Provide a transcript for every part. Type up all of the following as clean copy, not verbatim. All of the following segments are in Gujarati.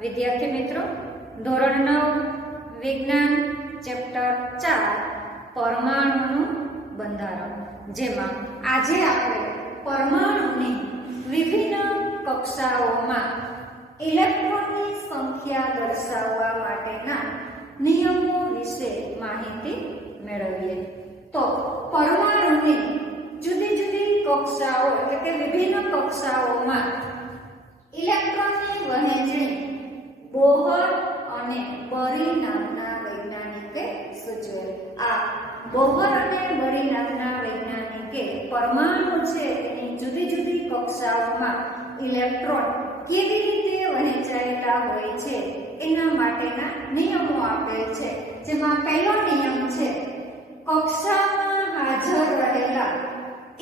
વિદ્યાર્થી મિત્રો, ધોરણ 9 વિજ્ઞાન ચેપ્ટર 4 પરમાણુનું બંધારણ, જેમાં આજે આપણે પરમાણુની વિભિન્ન કક્ષાઓમાં ઇલેક્ટ્રોનની સંખ્યા દર્શાવવા માટેના નિયમો વિશે માહિતી મેળવીએ. તો પરમાણુની જુદી જુદી કક્ષાઓ એટલે કે વિભિન્ન કક્ષાઓમાં ઇલેક્ટ્રોનની વહેંચણી બોહર અને બરી નામના વૈજ્ઞાનિકે સૂચવેલ. આ બોહર અને બરી નામના વૈજ્ઞાનિકે પરમાણુ છે એની જુદી જુદી કક્ષાઓમાં ઇલેક્ટ્રોન કેવી રીતે વહેંચાયેલા હોય છે એના માટેના નિયમો આપેલ છે. જેમાં પહેલો નિયમ છે કક્ષામાં હાજર રહેલા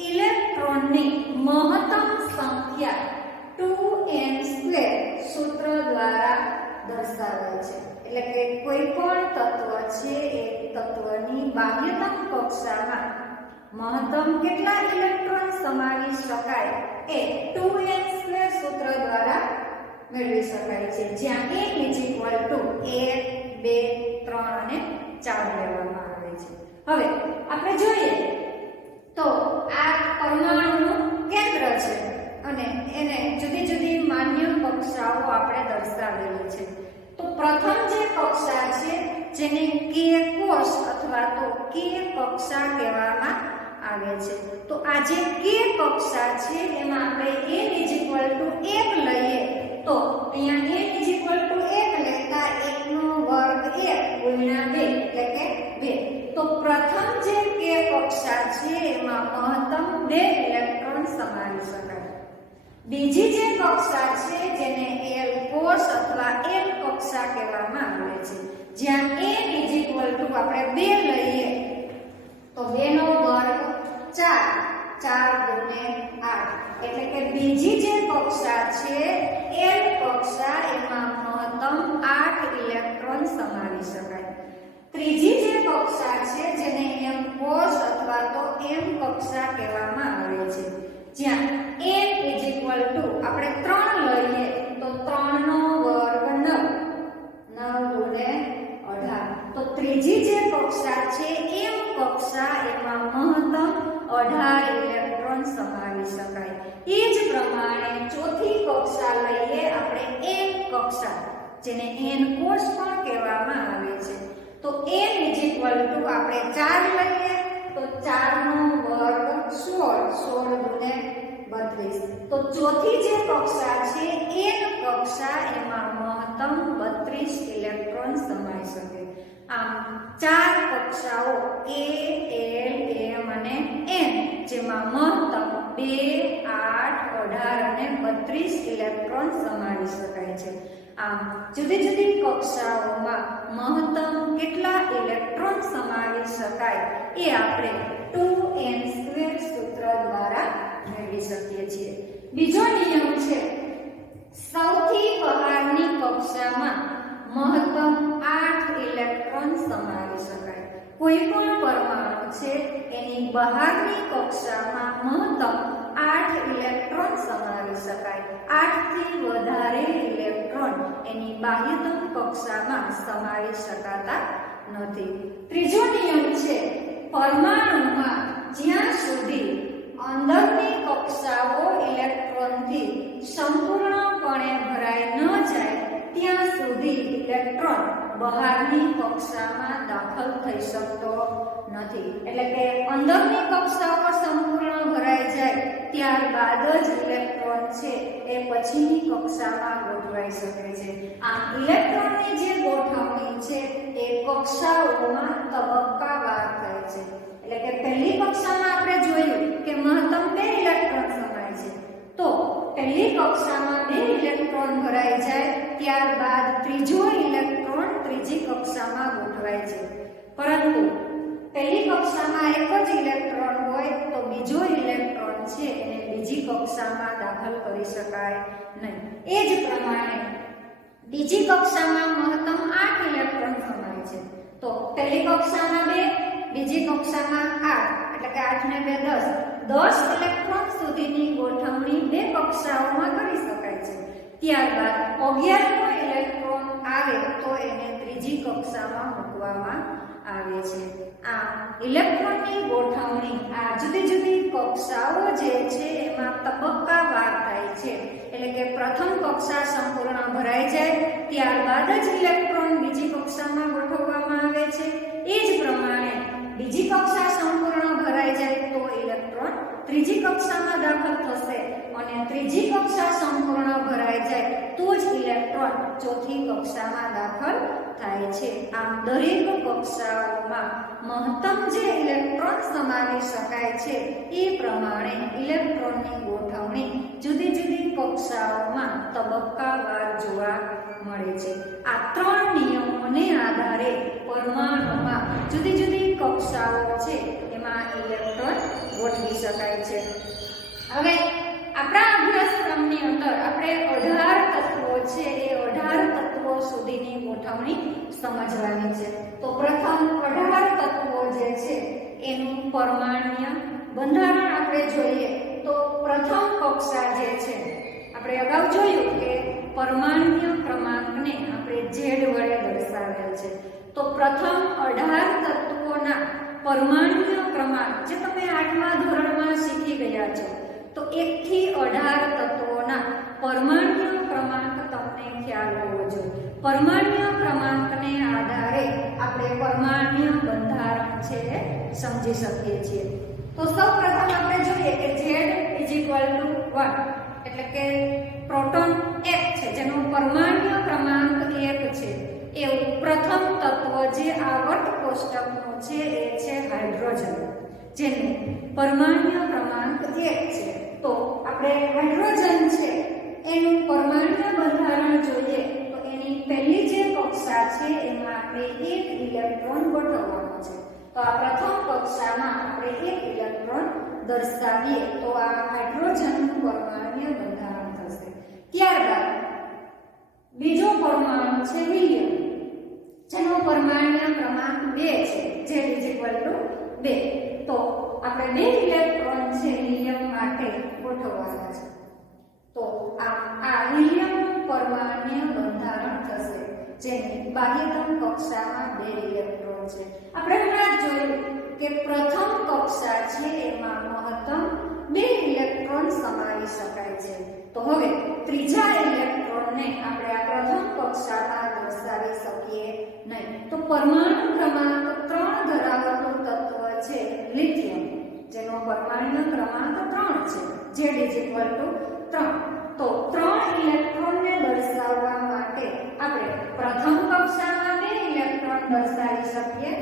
ઇલેક્ટ્રોનની મહત્તમ સંખ્યા 2n² સૂત્ર દ્વારા દર્શાવાય છે. એટલે કે કોઈ પણ તત્વ છે એ તત્વની બાહ્યતમ કક્ષામાં મહત્તમ કેટલા ઇલેક્ટ્રોન સમાવી શકાય એ 2n² સૂત્ર દ્વારા મેળવી શકાય છે, જ્યાં n = 1, 2, 3 અને 4 લેવામાં આવે છે. હવે આપણે જોઈએ તો આ પરમાણુનું કેન્દ્ર છે અને એને જુદી જુદી માન્ય કક્ષાઓ આપણે દર્શાવેલી છે. તો પ્રથમ જે કક્ષા છે જેને K કોષ અથવા તો K કક્ષા કહેવામાં આવે છે. તો આ જે K કક્ષા છે એમાં આપણે n = 1 લઈએ તો અહીંયા n = 1 લેતા 1/2 એટલે કે 2. તો પ્રથમ જે K કક્ષા છે એમાં મહત્તમ 2 ઇલેક્ટ્રોન સમાવી શકાય. બીજી જે કક્ષા છે જેને L કોષ અથવા L કક્ષા કહેવામાં આવે છે, જ્યાં n = આપણે 2 લઈએ તો 2/2 4 4 × 8 એટલે કે બીજી જે કક્ષા છે L કક્ષા એમાં મહત્તમ 8 ઇલેક્ટ્રોન સમાવી શકાય. ત્રીજી જે કક્ષા છે જેને M કોષ અથવા તો M કક્ષા કહેવામાં આવે છે, જ્યાં n = આપણે 3 લઈએ તો 3/2 9 18. તો ત્રીજી જે કક્ષા છે M કક્ષા એમાં મહત્તમ 18 ઇલેક્ટ્રોન સમાવી શકાય. એ જ પ્રમાણે ચોથી કક્ષા લઈએ આપણે N કક્ષા, જેને N કોષ પણ કહેવામાં આવે છે. તો n = આપણે 4 લઈએ તો 4/2 16 16 × 32. તો ચોથી જે કક્ષા છે N કક્ષા એમાં મહત્તમ 32 ઇલેક્ટ્રોન સમાઈ શકે. આમ 4 કક્ષાઓ K, L, M અને N, જેમાં મહત્તમ 2, 8, 18 અને 32 ઇલેક્ટ્રોન સમાવી શકાય છે. આમ જુદી જુદી કક્ષાઓમાં મહત્તમ કેટલા ઇલેક્ટ્રોન સમાવી શકાય એ આપણે 2n² સૂત્ર દ્વારા મેળવી શકીએ છીએ. બીજો નિયમ છે સૌથી બહારની કક્ષામાં મહત્તમ 8 ઇલેક્ટ્રોન સમાવી શકાય. કોઈ પણ પરમાણુ છે એની બહારની કક્ષામાં મહત્તમ 8 ઇલેક્ટ્રોન સમાવી શકાય. 8 થી વધારે ઇલેક્ટ્રોન એની બાહ્યતમ કક્ષામાં સમાવી શકાતા નથી. ત્રીજો નિયમ છે પરમાણુમાં જ્યાં સુધી અંદરની કક્ષાઓ ઇલેક્ટ્રોનથી સંપૂર્ણપણે ભરાઈ ન જાય ત્યાં સુધી ઇલેક્ટ્રોન બહારની કક્ષામાં દાખલ થઈ શકતો નથી. એટલે કે અંદરની કક્ષાઓ સંપૂર્ણ ભરાઈ જાય ત્યારબાદ જ ઇલેક્ટ્રોન છે એ પછીની કક્ષામાં ગોઠવાઈ શકે છે. આમ ઇલેક્ટ્રોનની જે ગોઠવણી છે એ કક્ષાઓમાં તબક્કાવાર થાય છે. એટલે કે પહેલી કક્ષામાં આપણે જોયું કે મહત્તમ 2 ઇલેક્ટ્રોન સમાય છે. તો પહેલી કક્ષામાં 2 ઇલેક્ટ્રોન ભરાઈ જાય ત્યારબાદ ત્રીજો ઇલેક્ટ્રોન ત્રીજી કક્ષામાં ગોઠવાય છે. પરંતુ પહેલી કક્ષામાં એક જ ઇલેક્ટ્રોન હોય તો બીજો ઇલેક્ટ્રોન છે એને બીજી કક્ષામાં દાખલ કરી શકાય નહીં. એ જ પ્રમાણે બીજી કક્ષામાં મહત્તમ 8 ઇલેક્ટ્રોન સમાય છે. તો પહેલી કક્ષામાં 2, બીજી કક્ષામાં 8 એટલે કે 8 ને 2 10 ઇલેક્ટ્રોન સુધીની ગોઠવણી 2 કક્ષાઓમાં કરી શકાય છે. ત્યારબાદ 11મો ઇલેક્ટ્રોન આવે તો એને ત્રીજી કક્ષામાં મૂકવામાં આવે છે. આ ઇલેક્ટ્રોનની ગોઠવણી આ જુદી જુદી કક્ષાઓ જે છે એમાં તબક્કાવાર થાય છે. એટલે કે પ્રથમ કક્ષા સંપૂર્ણ ભરાઈ જાય ત્યારબાદ જ ઇલેક્ટ્રોન બીજી કક્ષામાં ગોઠવવામાં આવે છે. એ જ પ્રમાણે બીજી કક્ષા સંપૂર્ણ ભરાઈ જાય તો ઇલેક્ટ્રોન ત્રીજી કક્ષામાં દાખલ થશે અને ત્રીજી કક્ષા સંપૂર્ણ ભરાઈ જાય તો જ ઇલેક્ટ્રોન ચોથી કક્ષામાં દાખલ થાય છે. આમ દરેક કક્ષાઓમાં મહત્તમ જે ઇલેક્ટ્રોન સમાવી શકાય છે એ પ્રમાણે ઇલેક્ટ્રોનની ગોઠવણી જુદી જુદી કક્ષાઓમાં તબક્કાવાર જોવા મળે છે. આ ત્રણ નિયમોને આધારે પરમાણુમાં જુદી જુદી કક્ષાઓ છે એમાં ઇલેક્ટ્રોન ગોઠવી શકાય છે. હવે આપણા અભ્યાસક્રમની અંદર આપણે 18 તત્વો છે એ 18 તત્વો સુધીની ગોઠવણી સમજવાની છે. તો પ્રથમ 18 તત્વો જે છે એનું પરમાણ્વીય બંધારણ આપણે જોઈએ તો પ્રથમ કક્ષા જે છે આપણે અગાઉ જોયું કે પરમાણ્વીય ક્રમાંકને આપણે Z વડે દર્શાવેલ છે. તો પ્રથમ 18 તત્વોના પરમાણ્વીય ક્રમાંક જે તમે 8મા ધોરણમાં શીખી ગયા છો તો 1 થી 18 તત્વોના પરમાણ્વીય ક્રમાંક તમને ખ્યાલ હોવો જોઈએ. પરમાણ્વીય ક્રમાંકને આધારે આપણે પરમાણ્વીય બંધારણ છે સમજી શકીએ છીએ. તો સૌપ્રથમ આપણે જોઈએ કે Z 1 એટલે કે પ્રોટોન 1 છે જેનો પરમાણ્વીય ક્રમાંક 1 છે. એવું પ્રથમ તત્વ જે આ વર્ત કોષ્ટકનું છે એ છે હાઇડ્રોજન જેનું પરમાણ્વીય ક્રમાંક 1 છે. તો આપણે હાઇડ્રોજન છે એનું પરમાણ્વીય બંધારણ જોઈએ તો એની પહેલી જે કક્ષા છે એમાં આપણે એક ઇલેક્ટ્રોન ગોઠવવાનો છે. તો આ પ્રથમ કક્ષામાં આપણે એક ઇલેક્ટ્રોન દર્શાવીએ તો આ હાઇડ્રોજનનું પરમાણ્વીય બંધારણ થશે. ત્યારબાદ બીજો પરમાણુ છે હિલિયમ જેનો પરમાણ્વીય ક્રમાંક 2 છે Z 2. તો આપણે 2 ઇલેક્ટ્રોન છે હિલિયમ માટે ગોઠવવાના છે. તો આ હિલિયમનું પરમાણ્વીય બંધારણ થશે જેની બાહ્યતમ કક્ષામાં 2 ઇલેક્ટ્રોન છે. આપણે હમણાં જોયું કે પ્રથમ કક્ષા છે એમાં મહત્તમ 2 ઇલેક્ટ્રોન સમાવી શકાય છે. તો હવે ત્રીજા ઇલેક્ટ્રોનને આપણે આ પ્રથમ કક્ષામાં દર્શાવી શકીએ નહીં. તો પરમાણુ ક્રમાંક 3 ધરાવતું તત્વ છે લિથિયમ જેનો પરમાણુ ક્રમાંક 3 છે Z 3. તો 3 ઇલેક્ટ્રોનને દર્શાવવા માટે આપણે પ્રથમ કક્ષામાં 2 ઇલેક્ટ્રોન દર્શાવી શકીએ.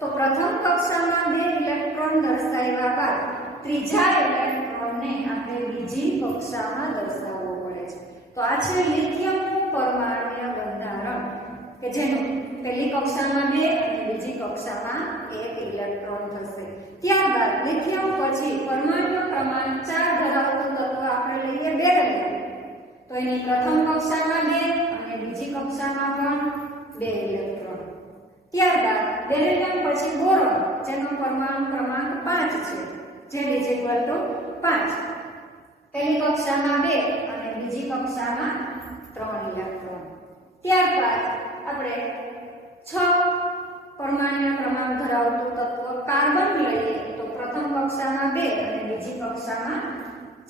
તો પ્રથમ કક્ષામાં 2 ઇલેક્ટ્રોન દર્શાવ્યા બાદ ત્રીજા ઇલેક્ટ્રોનને આપણે બીજી કક્ષામાં દર્શાવવો પડે છે. તો આ છે લિથિયમનું પરમાણ્વીય બંધારણ કે જેનું પહેલી કક્ષામાં 2 અને બીજી કક્ષામાં 1 ઇલેક્ટ્રોન થશે. ત્યારબાદ લિથિયમ પછી પરમાણ્વીય ક્રમાંક 4 ધરાવતું તત્વ આપણે લઈએ બેરિલિયમ. તો એની પ્રથમ કક્ષામાં 2 અને બીજી કક્ષામાં પણ 2 ઇલેક્ટ્રોન. ત્યારબાદ બેરિલિયમ પછી બોરોન જેનો પરમાણુ ક્રમાંક 5 છે Z 5. પહેલી કક્ષામાં 2 અને બીજી કક્ષામાં 3 ઇલેક્ટ્રોન. ત્યારબાદ આપણે 6 પરમાણ્વીય ક્રમાંક ધરાવતું તત્વ કાર્બન લઈએ તો પ્રથમ કક્ષામાં 2 અને બીજી કક્ષામાં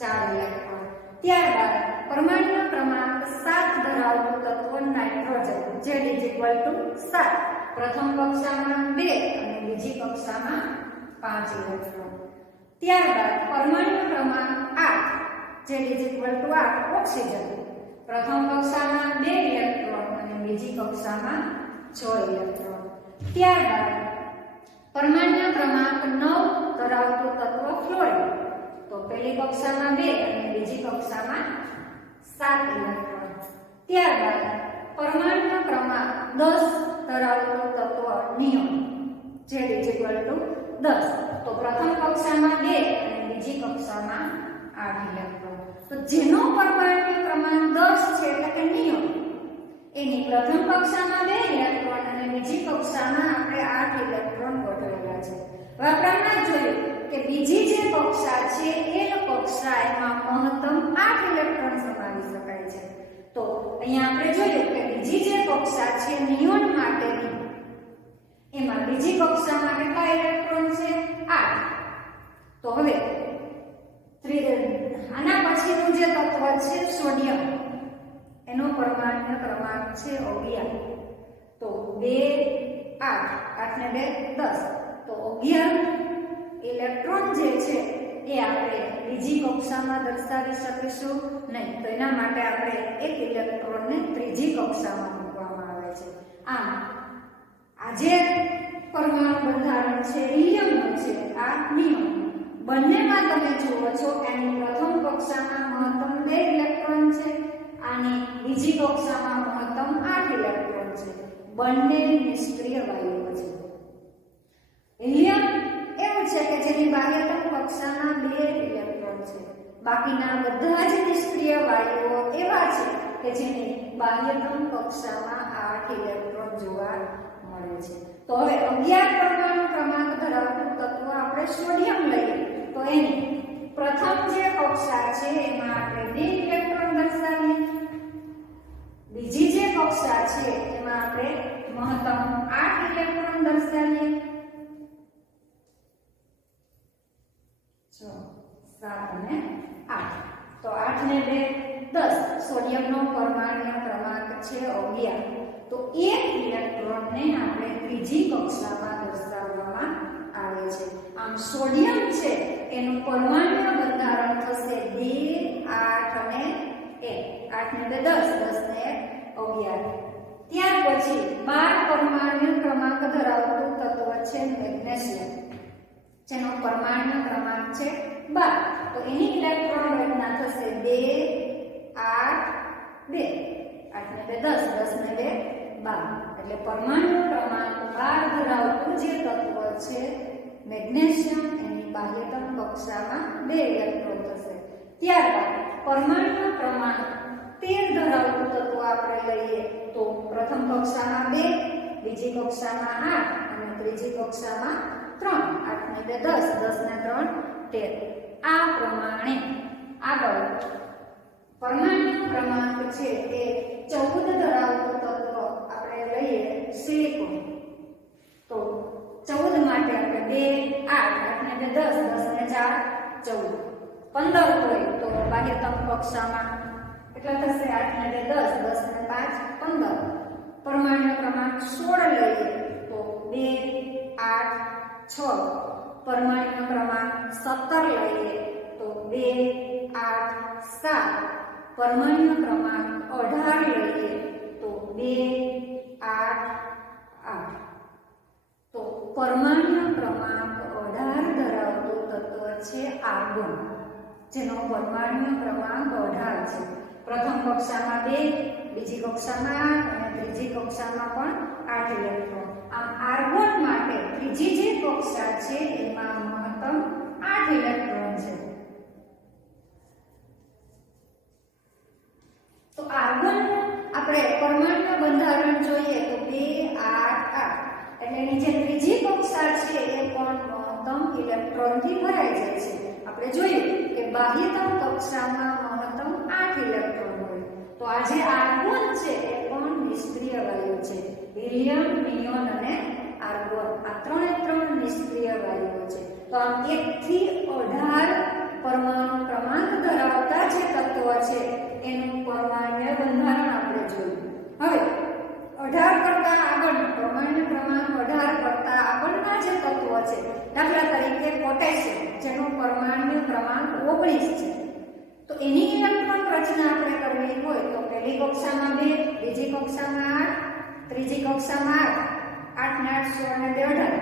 4 ઇલેક્ટ્રોન. ત્યારબાદ પરમાણ્વીય ક્રમાંક 7 ધરાવતું તત્વ નાઇટ્રોજન Z 7. પ્રથમ કક્ષામાં 2 અને બીજી કક્ષામાં 5 ઇલેક્ટ્રોન. ત્યારબાદ પરમાણ્વીય ક્રમાંક 8 Z 8 ઓક્સિજન. પ્રથમ કક્ષામાં 2 ઇલેક્ટ્રોન અને બીજી કક્ષામાં 6 ઇલેક્ટ્રોન. ત્યારબાદ પરમાણ્વીય ક્રમાંક 9 ધરાવતું તત્વ ફ્લોરિન. તો પહેલી કક્ષામાં 2 અને બીજી કક્ષામાં 7 ઇલેક્ટ્રોન. ત્યારબાદ પરમાણ્વીય ક્રમાંક 10 ધરાવતું તત્વ નિયોન Z 10. તો પ્રથમ કક્ષામાં 2 અને બીજી કક્ષામાં 8 ઇલેક્ટ્રોન. તો જેનો પરમાણ્વીય ક્રમાંક 10 છે એટલે કે નિયોન એની પ્રથમ કક્ષામાં 2 ઇલેક્ટ્રોન અને બીજી કક્ષામાં આપણે 8 ઇલેક્ટ્રોન ગોઠવેલા છે. હવે આપણે જોયું કે બીજી જે કક્ષા છે એ કક્ષા એમાં મહત્તમ 8 ઇલેક્ટ્રોન સમાવી શકાય છે. તો અહીંયા આપણે જોયું કે બીજી જે કક્ષા છે નિયોન માટેની. એમાં બીજી કક્ષામાં કેટલા ઇલેક્ટ્રોન છે? 8. તો હવે આના પછીનું જે તત્વ છે સોડિયમ, એનો પરમાણુ ક્રમાંક છે 11. તો 2 8 8 ને 2 10. તો 11 ઇલેક્ટ્રોન જે છે એ આપણે બીજી કક્ષામાં દર્શાવી શકીશું નહીં. તો એના માટે આપણે એક ઇલેક્ટ્રોનને ત્રીજી કક્ષામાં મૂકવામાં આવે છે. આમ આ જે પરમાણુ બંધારણ છે હિલિયમનું છે, આ નિયોન, બંનેમાં તમે જુઓ છો એની પ્રથમ કક્ષામાં મહત્તમ 2 ઇલેક્ટ્રોન છે, આની બીજી કક્ષામાં મહત્તમ 8 ઇલેક્ટ્રોન છે. બંને નિષ્ક્રિય વાયુઓ છે. હિલિયમ એવું છે કે જેની બાહ્યતમ કક્ષામાં 2 ઇલેક્ટ્રોન છે. બાકીના બધા જ નિષ્ક્રિય વાયુઓ એવા છે કે જેની બાહ્યતમ કક્ષામાં 8 ઇલેક્ટ્રોન જોવા મળે છે. તો હવે 11 પરમાણુ ક્રમાંક ધરાવતું તત્વ આપણે સોડિયમ લઈએ તો એની પ્રથમ જે કક્ષા છે એમાં આપણે 2 ઇલેક્ટ્રોન દર્શાવીએ. બીજી જે કક્ષા છે એમાં આપણે મહત્તમ 8 ઇલેક્ટ્રોન દર્શાવીએ. 6 7 અને 8. તો 8 ને 2 10. સોડિયમનો પરમાણુ ક્રમાંક છે 11. તો એક ઇલેક્ટ્રોનને આપણે ત્રીજી કક્ષામાં દર્શાવવામાં આવે છે. આમ સોડિયમ છે એનું પરમાણુ બંધારણ થશે 2 8 અને 1. 8 ને 2 10 10 ને 11. ત્યાર પછી 12 પરમાણુ ક્રમાંક ધરાવતું તત્વ છે મેગ્નેશિયમ, જેનો પરમાણુ ક્રમાંક છે 12. તો એની ઇલેક્ટ્રોન રચના થશે 2 8 2. 8 ને 2 10 10 ને 2 12. એટલે પરમાણુ ક્રમાંક 12 ધરાવતું જે તત્વ છે મેગ્નેશિયમ, એની બાહ્યતમ કક્ષામાં 2 ઇલેક્ટ્રોન થશે. ત્યારબાદ પરમાણુ ક્રમાંક 13 ધરાવતું તત્વ આપણે લઈએ તો પ્રથમ કક્ષામાં 2, બીજી કક્ષામાં 8 અને ત્રીજી કક્ષામાં 3. 8 ને 2 10 10 ને 3 13. આ પ્રમાણે આગળ પરમાણુ ક્રમાંક છે એ 14 ધરાવતું તત્વ આપણે લઈએ સિલિકોન. તો 14 માટે આપણે 2 8 8 ને 10 10 ને 4 14. 15 હોય તો બાહ્યતમ કક્ષામાં કેટલા થશે? 8 ને 2 10 10 ને 5 15. પરમાણુ ક્રમાંક 16 લઈએ તો 2 8 6. પરમાણુ ક્રમાંક 17 લઈએ તો 2 8 7. પરમાણુ ક્રમાંક 18 લઈએ તો 2 8 8. તો પરમાણુ ક્રમાંક 18 ધરાવતું તત્વ છે આર્ગોન, જેનો પરમાણુ ક્રમાંક 18 છે. પ્રથમ કક્ષામાં 2, બીજી કક્ષામાં 8 અને ત્રીજી કક્ષામાં પણ 8 ઇલેક્ટ્રોન. આમ આર્ગોન માટે ત્રીજી જે કક્ષા છે એમાં મહત્તમ 8 ઇલેક્ટ્રોન છે. તો આર્ગોન આપણે પરમાણુ બંધારણ જોઈએ તો 2 8 8. એટલે એની જે ત્રીજી કક્ષા છે એ પણ મહત્તમ ઇલેક્ટ્રોનથી ભરાઈ જાય છે. આપણે જોયું કે બાહ્યતમ કક્ષામાં મહત્તમ 8 ઇલેક્ટ્રોન હોય. તો આ જે આર્ગોન છે એ પણ નિષ્ક્રિય વાયુ છે. હિલિયમ, નિયોન અને આર્ગોન આ ત્રણે નિષ્ક્રિય વાયુઓ છે. તો આમ 1 થી 18 પરમાણુ ક્રમાંક ધરાવતા જે તત્વ છે એનું પરમાણુ બંધારણ આપણે જોયું. હવે 18 કરતા આગળના પરમાણુ ક્રમાંક 18 કરતા આગળના જે તત્વો છે, દાખલા તરીકે પોટેશિયમ, જેનો પરમાણુ ક્રમાંક 19 છે. તો એની ઇલેક્ટ્રોન રચના આપણે કરવી હોય તો પહેલી કક્ષામાં 2, બીજી કક્ષામાં 8, ત્રીજી કક્ષામાં 8 8 ને 8 16 ને 2 18.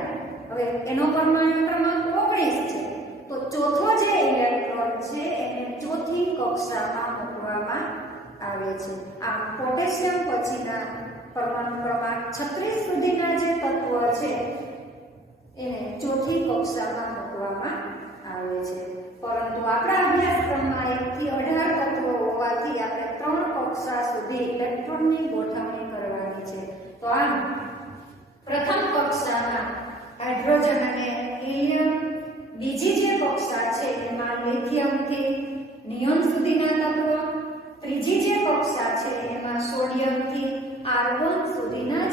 હવે એનો પરમાણુ ક્રમાંક 19 છે. તો ચોથો જે ઇલેક્ટ્રોન છે એને ચોથી કક્ષામાં મૂકવામાં આવે છે. આમ પોટેશિયમ પછીના પરમાણુ ક્રમાંક 36 સુધીના જે તત્વો છે એને ચોથી કક્ષામાં મૂકવામાં આવે છે. પરંતુ આપણા અભ્યાસક્રમમાં 1 થી 18 તત્વો હોવાથી આપણે 3 કક્ષા સુધી ઇલેક્ટ્રોનની ગોઠવણી કરવાની છે. તો આમ પ્રથમ કક્ષામાં હાઇડ્રોજન અને હિલિયમ, બીજી જે કક્ષા છે એમાં લિથિયમ થી નિયોન સુધીના તત્વો, ત્રીજી જે કક્ષા છે એમાં સોડિયમ થી આર્ગોન સુધીના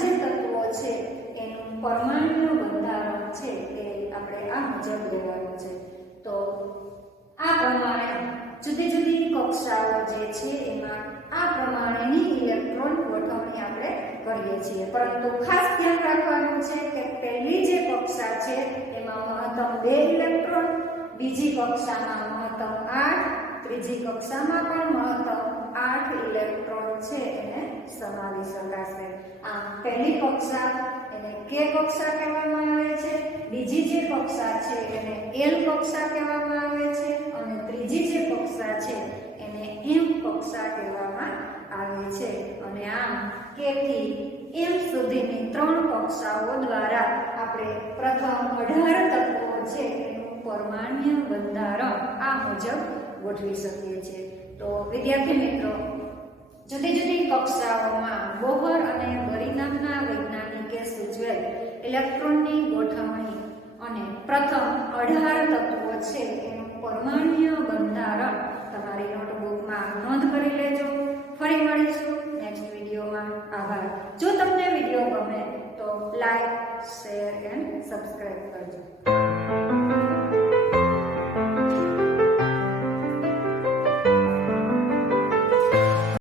ગોઠવણી આપણે કરીએ છીએ, પરંતુ ખાસ ધ્યાન રાખવાનું છે કે પહેલી જે કક્ષા છે એમાં મહત્તમ 2 ઇલેક્ટ્રોન, બીજી કક્ષામાં મહત્તમ 8, ત્રીજી કક્ષામાં પણ મહત્તમ 8 ઇલેક્ટ્રોન છે એને સમાવી શકાશે. આમ પહેલી કક્ષા એને K કક્ષા કહેવામાં આવે છે, બીજી જે કક્ષા છે એને L કક્ષા કહેવામાં આવે છે અને ત્રીજી જે કક્ષા છે એને M કક્ષા કહેવામાં આવે છે. અને આમ K થી M સુધીની 3 કક્ષાઓ દ્વારા આપણે પ્રથમ 18 તત્વો છે એનું પરમાણ્વીય બંધારણ આ મુજબ ગોઠવી શકીએ છીએ. તો વિદ્યાર્થી મિત્રો, જુદી જુદી કક્ષાઓમાં બોહર અને બરી નામના વૈજ્ઞાનિકે સૂચવેલ ઇલેક્ટ્રોનની ગોઠવણી અને પ્રથમ 18 તત્વો છે એનું પરમાણ્વીય બંધારણ તમારી નોટબુકમાં નોંધ કરી લેજો. ફરી મળીશું નેક્સ્ટ વિડીયોમાં. આભાર. જો તમને વિડીયો ગમે તો લાઈક, શેર એન્ડ સબસ્ક્રાઇબ કરજો.